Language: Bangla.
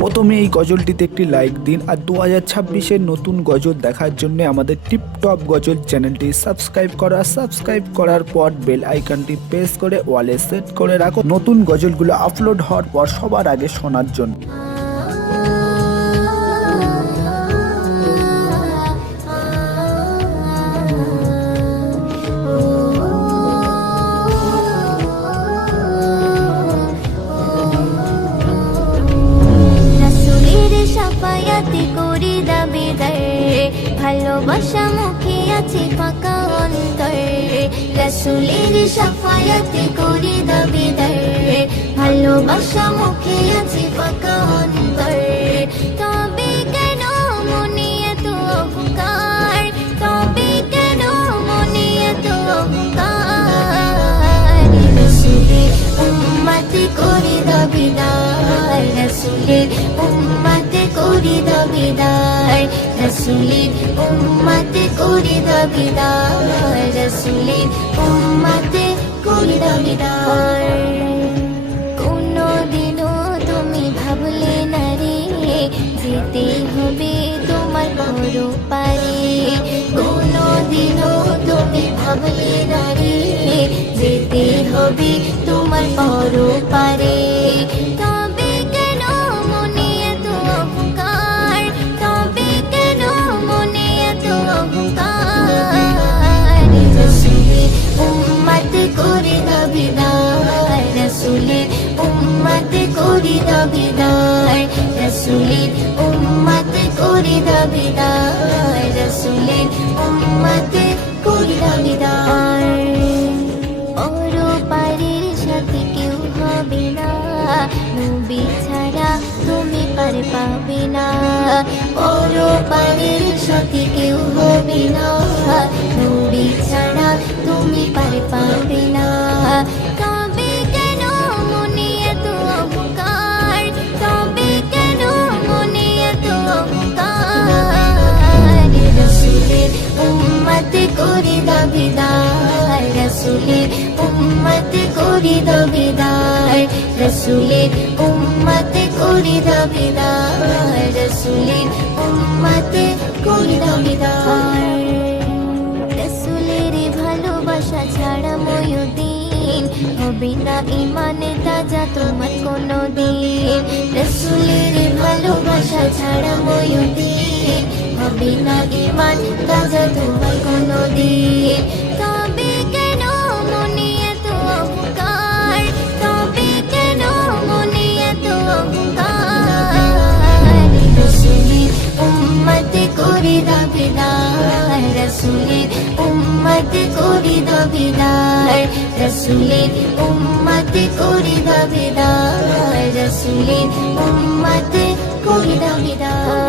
প্রথমে এই গজলটিতে একটি লাইক দিন আর 2026-এর নতুন গজল দেখার জন্য আমাদের টিপটপ গজল চ্যানেলটি সাবস্ক্রাইব করার পর বেল আইকনটি প্রেস করে ওয়ালে সেট করে রাখো নতুন গজলগুলো আপলোড হওয়ার পর সবার আগে শোনার জন্য। ভালোবাসা মুখে আছে ফাঁকা অন্তর, রাসূলের শাফায়াতে করি দাবিদার। ভালোবাসা মুখে আছে ফাঁকা অন্তর, তবে কেন মনে এত অহংকার, তবে কেন মনে এত অহংকার। রাসূলের উম্মতে করি দাবিদার, রাসূলের উম্মতে করি দাবিদার, রাসূলের উম্মতে করি দাবিদার, রাসূলের উম্মতে করি দাবিদার। কোনদিনও তুমি ভাবলে না রে যেতে হবে তোমার পরপারে, কোনদিনও তুমি ভাবলে না রে যেতে হবে তোমার পরপারে। তবে কেন মনে এত অহংকার, তবে কেন মনে এত অহংকার। রাসূলের উম্মতে করি দাবিদার, রাসূলের উম্মতে করি দাবিদার, রাসূলের উম্মতে করি দাবিদার, রাসূলের উম্মতে করি দাবিদার। পরপারের সাথে কেউ হবে না, নবী ছাড়া তুমি পার পাবে না। পরপারের সাথে কেউ হবে না, নবী ছাড়া তুমি পার পাবে না। তবে কেন মনে এত অহংকার, তবে কেন মনে এত অহংকার। রাসূলের উম্মতে করি দাবিদার, রাসূলের উম্মতে করি দাবিদার, রাসূলের উম্মতে করি দাবিদার, রাসূলের উম্মতে করি দাবিদার। রাসূলের ভালোবাসা ছাড়া ময়ূদিন হবে না ইমানে তাজা তোমার কোনদিন। রাসূলের ভালোবাসা ছাড়া ময়ূদিন হবে না ইমান তাজা তোমার কোনদিন। তবে কেন মনে এত অহংকার, তবে কেন মনে এত অহংকার। রাসূলের উম্মতে করি দাবিদার, রাসূলের উম্মতে করি দাবিদার, রাসূলের উম্মতে করি দাবিদার, রাসূলের উম্মতে করি দাবিদার।